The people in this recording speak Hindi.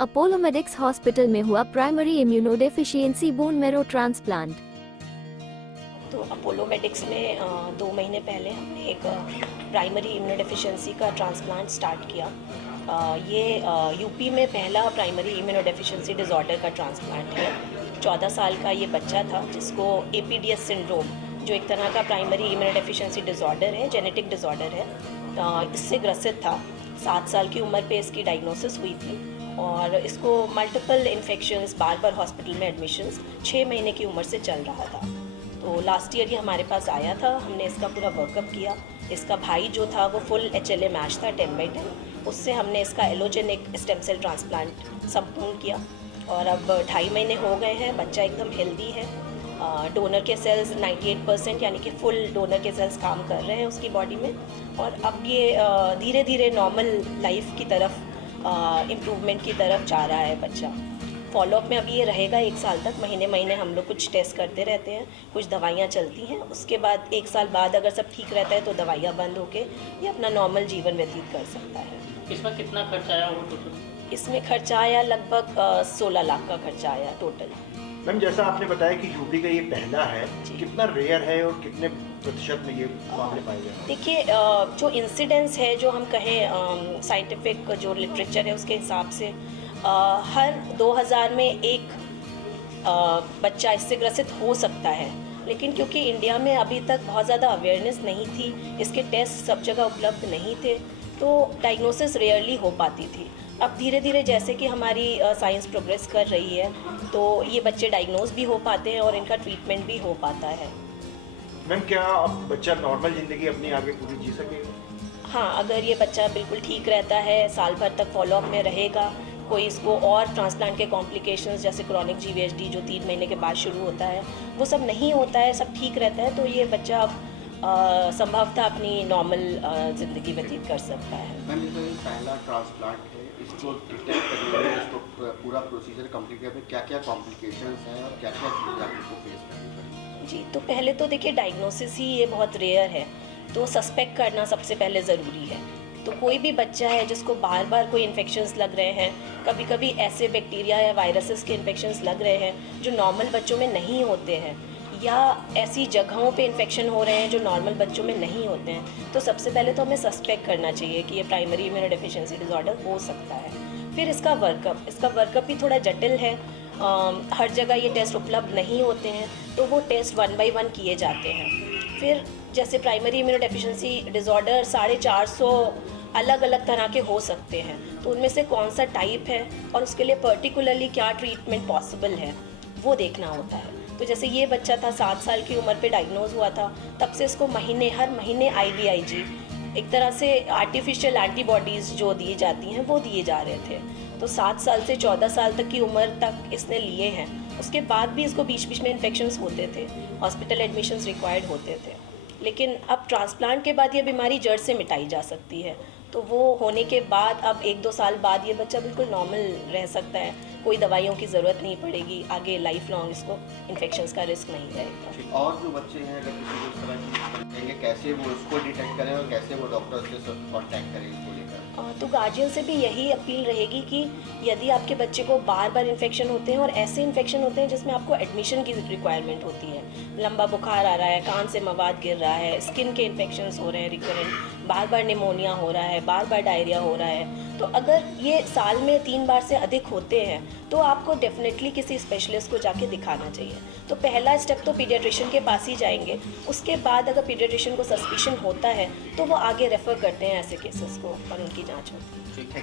अपोलो मेडिक्स हॉस्पिटल में हुआ primary immunodeficiency bone marrow transplant. तो अपोलो मेडिक्स में 2 महीने पहले हमने एक प्राइमरी इम्यूनोडेफिशिएंसी का ट्रांसप्लांट स्टार्ट किया। ये यूपी में पहला प्राइमरी इम्यूनोडेफिशिएंसी डिसऑर्डर का ट्रांसप्लांट है। 14 साल का ये बच्चा था जिसको एपीडीएस सिंड्रोम, जो एक तरह का प्राइमरी इम्यूनोडेफिशिएंसी डिसऑर्डर है, जेनेटिक डिसऑर्डर है, इससे ग्रसित था। 7 साल की उम्र पे इसकी डायग्नोसिस हुई थी और इसको मल्टीपल इन्फेक्शंस, बार बार हॉस्पिटल में एडमिशंस 6 महीने की उम्र से चल रहा था। तो लास्ट ईयर ये हमारे पास आया था, हमने इसका पूरा वर्कअप किया। इसका भाई जो था वो फुल HLA मैच था 10/10, उससे हमने इसका एलोजेनिक स्टेम सेल ट्रांसप्लांट संपूर्ण किया और अब 2.5 महीने हो गए हैं। बच्चा एकदम हेल्दी है। डोनर के सेल्स 98% यानी कि फुल डोनर के सेल्स काम कर रहे हैं उसकी बॉडी में और अब ये धीरे धीरे नॉर्मल लाइफ की तरफ, इम्प्रूवमेंट की तरफ जा रहा है बच्चा। फॉलोअप में अब ये रहेगा 1 साल तक। महीने महीने हम लोग कुछ टेस्ट करते रहते हैं, कुछ दवाइयाँ चलती हैं। उसके बाद 1 साल बाद अगर सब ठीक रहता है तो दवाइयाँ बंद होके ये अपना नॉर्मल जीवन व्यतीत कर सकता है। इसमें कितना खर्चा आया वो टोटल? इसमें खर्चा आया लगभग 16 लाख का खर्चा आया टोटल। मैम, जैसा आपने बताया कि यूपी का ये पहला है, कितना रेयर है और कितने प्रतिशत में ये मामले पाए जाते हैं? देखिए, जो इंसिडेंस है, जो हम कहें साइंटिफिक जो लिटरेचर है उसके हिसाब से हर 2000 में एक बच्चा इससे ग्रसित हो सकता है। लेकिन क्योंकि इंडिया में अभी तक बहुत ज़्यादा अवेयरनेस नहीं थी, इसके टेस्ट सब जगह उपलब्ध नहीं थे, तो डायग्नोसिस रेयरली हो पाती थी। अब धीरे धीरे जैसे कि हमारी साइंस प्रोग्रेस कर रही है तो ये बच्चे डायग्नोज भी हो पाते हैं और इनका ट्रीटमेंट भी हो पाता है। मैम, क्या अब बच्चा नॉर्मल ज़िंदगी अपनी आगे पूरी जी सकेगा? हाँ, अगर ये बच्चा बिल्कुल ठीक रहता है, साल भर तक फॉलोअप में रहेगा, कोई इसको और ट्रांसप्लांट के कॉम्प्लिकेशंस जैसे क्रॉनिक GVHD जो 3 महीने के बाद शुरू होता है, वो सब नहीं होता है, सब ठीक रहता है, तो ये बच्चा अब संभवतः अपनी नॉर्मल ज़िंदगी व्यतीत कर सकता है। मैम, ये पहला ट्रांसप्लांट है, इसको डिटेक्ट करने में, इसको पूरा प्रोसीजर कंप्लीट करने में क्या क्या कॉम्प्लिकेशंस हैं और क्या क्या चीज़ें आपको फेस करनी पड़ेगी? जी, तो पहले तो देखिए डायग्नोसिस ही ये बहुत रेयर है, तो सस्पेक्ट करना सबसे पहले ज़रूरी है। तो कोई भी बच्चा है जिसको बार बार कोई इन्फेक्शंस लग रहे हैं, कभी कभी ऐसे बैक्टीरिया या वायरसेस के इन्फेक्शंस लग रहे हैं जो नॉर्मल बच्चों में नहीं होते हैं, या ऐसी जगहों पे इन्फेक्शन हो रहे हैं जो नॉर्मल बच्चों में नहीं होते हैं, तो सबसे पहले तो हमें सस्पेक्ट करना चाहिए कि ये प्राइमरी इम्यूनोडेफिशिएंसी डिसऑर्डर हो सकता है। फिर इसका वर्कअप भी थोड़ा जटिल है। हर जगह ये टेस्ट उपलब्ध नहीं होते हैं, तो वो टेस्ट 1 by 1 किए जाते हैं। फिर जैसे प्राइमरी इम्यूनोडेफिशिएंसी डिसऑर्डर 450 अलग अलग तरह के हो सकते हैं, तो उनमें से कौन सा टाइप है और उसके लिए पर्टिकुलरली क्या ट्रीटमेंट पॉसिबल है वो देखना होता है। तो जैसे ये बच्चा था, 7 साल की उम्र पे डायग्नोज हुआ था, तब से इसको हर महीने IVIG, एक तरह से आर्टिफिशियल एंटीबॉडीज़ जो दी जाती हैं वो दिए जा रहे थे। तो 7 साल से 14 साल तक की उम्र तक इसने लिए हैं। उसके बाद भी इसको बीच बीच में इन्फेक्शंस होते थे, हॉस्पिटल एडमिशन्स रिक्वायर्ड होते थे। लेकिन अब ट्रांसप्लांट के बाद ये बीमारी जड़ से मिटाई जा सकती है, तो वो होने के बाद अब 1-2 साल बाद ये बच्चा बिल्कुल नॉर्मल रह सकता है, कोई दवाइयों की ज़रूरत नहीं पड़ेगी, आगे लाइफ लॉन्ग इसको इन्फेक्शंस का रिस्क नहीं रहेगा। और जो बच्चे हैं अगर किसी को इस तरह की कहेंगे, कैसे वो उसको डिटेक्ट करें और कैसे वो डॉक्टर से कॉन्टैक्ट करें इसको लेकर? तो गार्जियन से भी यही अपील रहेगी कि यदि आपके बच्चे को बार बार इन्फेक्शन होते हैं और ऐसे इन्फेक्शन होते हैं जिसमें आपको एडमिशन की रिक्वायरमेंट होती है, लंबा बुखार आ रहा है, कान से मवाद गिर रहा है, स्किन के इन्फेक्शंस हो रहे हैं रिकरेंट, बार बार निमोनिया हो रहा है, बार बार डायरिया हो रहा है, तो अगर ये साल में 3 बार से अधिक होते हैं तो आपको डेफिनेटली किसी स्पेशलिस्ट को जाके दिखाना चाहिए। तो पहला स्टेप तो पीडियाट्रिशियन के पास ही जाएंगे। उसके बाद अगर पीडियाट्रिशियन को सस्पिशन होता है तो वो आगे रेफ़र करते हैं ऐसे केसेस को और उनकी जांच होती है। ठीक है।